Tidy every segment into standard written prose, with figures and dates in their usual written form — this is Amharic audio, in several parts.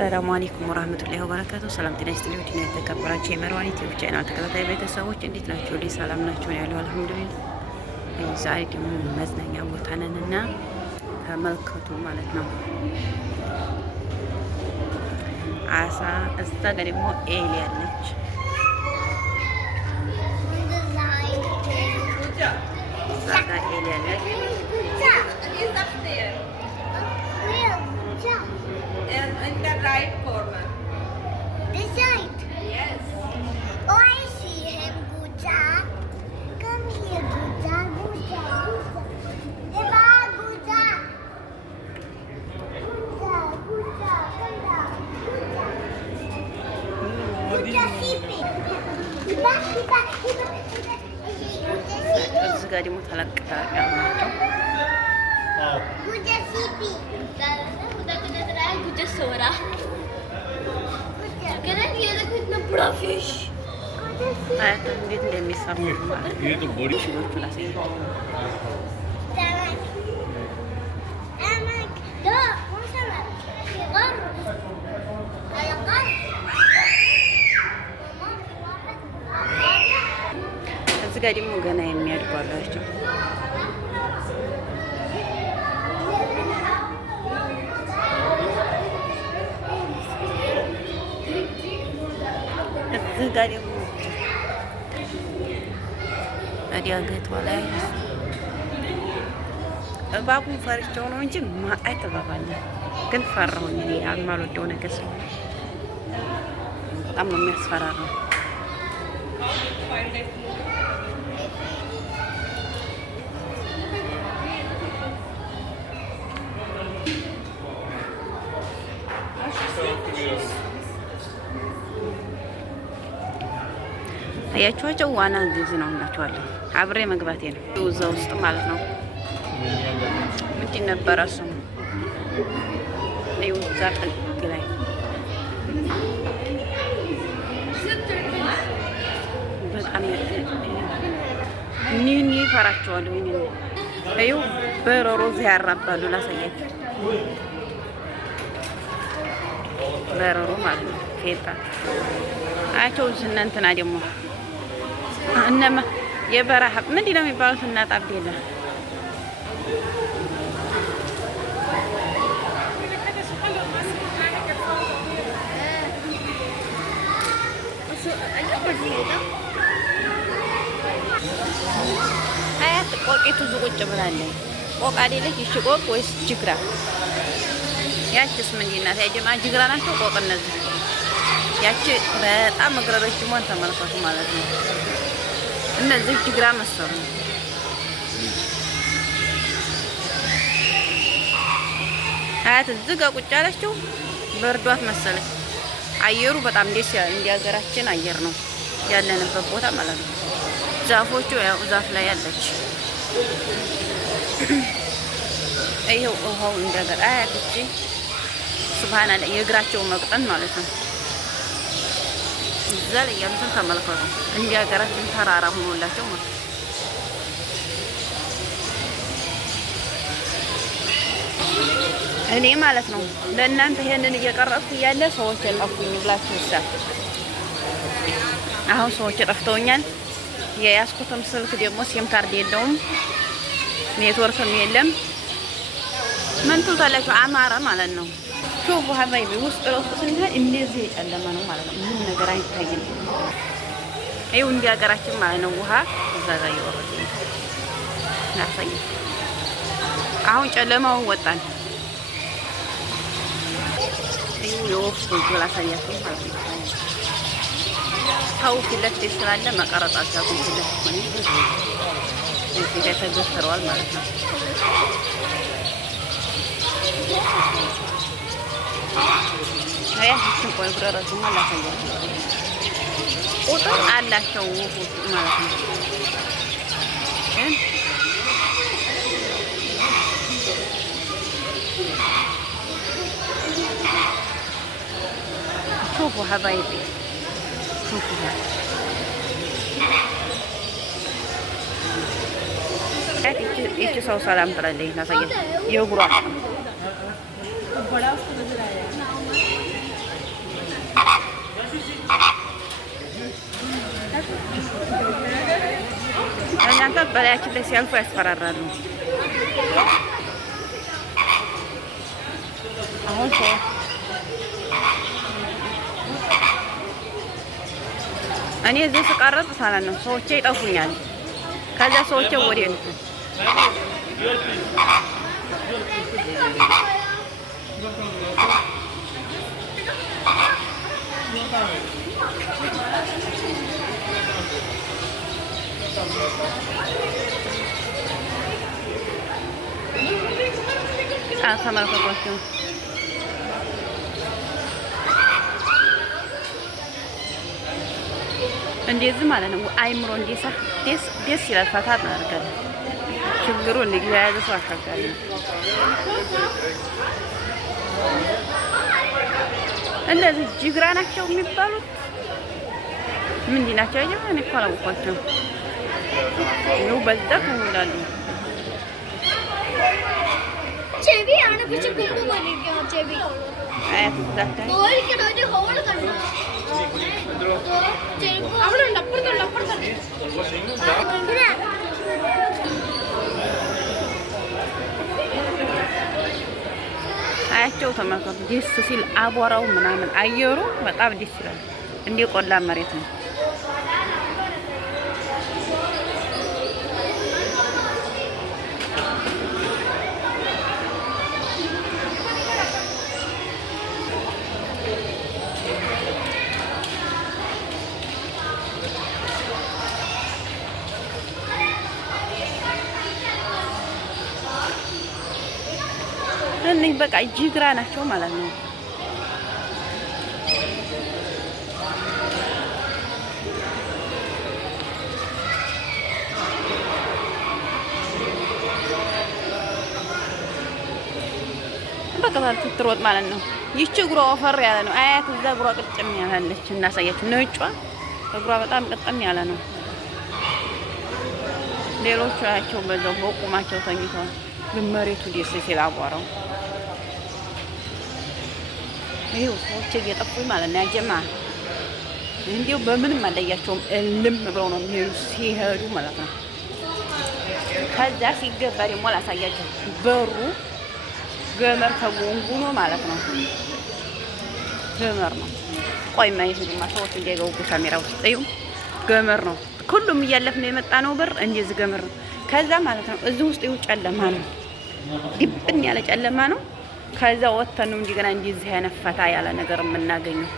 ሰላሙ አለይኩም ወራህመቱላሂ ወበረካቱ። ሰላም ጤና ይስጥልኝ። ዲና የተከበራችሁ የመርዋን ዩቲዩብ ቻናል ተከታታይ ቤተሰቦች እንዴት ናቸው? ወዲ ሰላም ናቸው ያለው አልሐምዱሊላህ። ዛሬ ደግሞ መዝናኛ ቦታ ነንና ተመልከቱ ማለት ነው። አሳ እዛ ጋር ደግሞ ኤሊ ያለች እዛ ጋር ኤሊ ያለች in the right corner. This side? Yes. Oh, I see him, Guja. Come here, Guja, Guja, Guja. Eva, Guja. Guja, Guja, come down. Guja. Guja, sleeping. Iba, Iba, Iba, Iba. እዚህ ጋር ደግሞ ተለቅታ ያላቸው Guja, sleeping. Guja sora. Karena dia lagi nabra fish. አያት እንዴት እንደሚሰሩ ये तो बड़ी ሽቦቹ ላይ Tamak. Tamak. Da, mau sama? Keluar. Ayo kan? እዚህ ጋር ደግሞ ገና የሚያድጉ አላቸው። እዚህ ጋር ደግሞ አዲያገቷ ላይ እባቡን ፈርቼው ነው እንጂ ማአት እባብ አለ። ግን ፈራሁኝ እኔ የማልወደው ነገር ስለሆነ በጣም ነው የሚያስፈራራው። አያችኋቸው ዋና እንደዚህ ነው እናቸዋለን። አብሬ መግባቴ ነው እዛ ውስጥ ማለት ነው። ምንድን ነበረ ስሙ? እዛ ጥግ ላይ በጣም ኒኒ ፈራቸዋለሁ። እዩ በረሮ እዚህ ያራባሉ። ላሳያችሁ በረሮ ማለት ነው። ፌጣ አያቸው እንትና ደግሞ እነማ የበረሃ ምንድን ነው የሚባሉት? እናት አብዴላ አያት ቆቂቱ ቁጭ ብላለች። ቆቅ አይደለች? እሺ ቆቅ ወይስ ጅግራ? ያችስ ምንድን ናት? ያጀማ ጅግራ ናቸው ቆቅ እነዚህ። ያቺ በጣም እግረ ረጅሟን ተመልከቱ ማለት ነው። እነዚህ ጅግራ መሰሉ። አያት እዚህ ጋር ቁጭ ያለችው በርዷት መሰለች። አየሩ በጣም ደስ ያለ እንደ ሀገራችን አየር ነው ያለንበት ቦታ ማለት ነው። ዛፎቹ ያው ዛፍ ላይ ያለች ይሄው ውሃው እንደገና አያት እቺ ሱብሃንአላህ የእግራቸው መቅጠን ማለት ነው። እዛ ላይ ያሉትን ተመልከቱ። እንደ ሀገራችን ተራራ ሆኖላቸው ማለት ነው። እኔ ማለት ነው ለእናንተ ይሄንን እየቀረጥኩ እያለ ሰዎች የጠፉኝ ብላችሁ ይሳል። አሁን ሰዎች ጠፍተውኛል። የያዝኩትም ስልክ ደግሞ ሲም ካርድ የለውም፣ ኔትወርክም የለም። ምን ትሉታላችሁ? አማረ ማለት ነው። ሹፉ ሀባይቢ ውስጥ ለውስጥ ስንሄድ እንደዚህ የጨለመ ነው ማለት ነው። ምን ነገር አይታይም። ይኸው እንደ ሀገራችን ማለት ነው። ውሃ እዛ ጋር እየወረደ ያሳይ። አሁን ጨለማውን ወጣን። ይኸው የወፍ ጎጆ ላሳያችሁ ማለት ነው። ሰው ፊት ለፊት ስላለ መቀረጥ አልቻልኩም። ፊት ለፊት ሆነ እዚህ ጋር ተገፍተዋል ማለት ነው። አያችን ቆይ ብረረቱማ ላሳያችሁ። ቁጥር አላቸው ወፎቹ ማለት ነው። شوفوا حبايبي شوفوا इच्छे सौ सलाम कर ले ना सही ये गुरु እናንተ በላያችን ላይ ሲያልፉ ያስፈራራሉ። አሁን እኔ እዚህ ስቀርጽ ማለት ነው ሰዎቼ ይጠፉኛል። ከዛ ሰዎቼ ወዲህ ነው ተመልከቷቸው። እንደዚህ ማለት ነው። አይምሮ እንዲሳ ደስ ይላል። ፈታ እናደርጋለን። ችግሩ እንግዲህ የያዘ ሰው አስቸጋሪ ነው። እነዚህ ጅግራ ናቸው የሚባሉት ምንድን ናቸው? እኔ እኮ አላወኳቸውም። ይኸው በዛ ይላሉ። चेवी आने पीछे कुंकू बने क्या चेवी आया तो जाता है होल के रोजे होल करना तो चेवी हमने लपड़ कर አያቸው ተመልከቱ። ደስ ሲል አቧራው ምናምን አየሩ በጣም ደስ ይላል። እንደ ቆላ መሬት ነው። እነዚህ በቃ ጅግራ ናቸው ማለት ነው። በቃ ትሮጥ ማለት ነው። ይቺ እግሯ ወፈር ያለ ነው። አያት እዛ እግሯ ቅጥም ያለች እናሳያችሁ። ነጯ እግሯ በጣም ቅጥም ያለ ነው። ሌሎቹ አያቸው በዛው በቁማቸው ተኝተዋል። ግን መሬቱ ደስ ሲል አቧራው ይኸው ሰዎች እየጠፉኝ ማለት ነው። ያጀማ እንዲሁ በምንም አለያቸውም። እልም ብለው ነው የሚሄዱ ሲሄዱ ማለት ነው። ከዛ ሲገባ ደግሞ ላሳያቸው። በሩ ገመር ተጎንጉኖ ማለት ነው። ገመር ነው። ቆይ ማይሄዱማ ሰዎች እንዲገቡ ካሜራ ውስጥ እዩ። ገመር ነው። ሁሉም እያለፍን የመጣ ነው። በር እንደዚህ ገመር ነው። ከዛ ማለት ነው እዚህ ውስጥ ይኸው ጨለማ ነው። ድብን ያለ ጨለማ ነው። ከዛ ወጥተን ነው እንደገና እንደዚህ አይነት ፈታ ያለ ነገር የምናገኘው።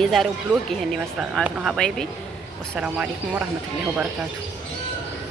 የዛሬው ብሎግ ይሄን ይመስላል ማለት ነው። ሀባይቤ ወሰላሙ አለይኩም ወራህመቱላሂ ወበረካቱ።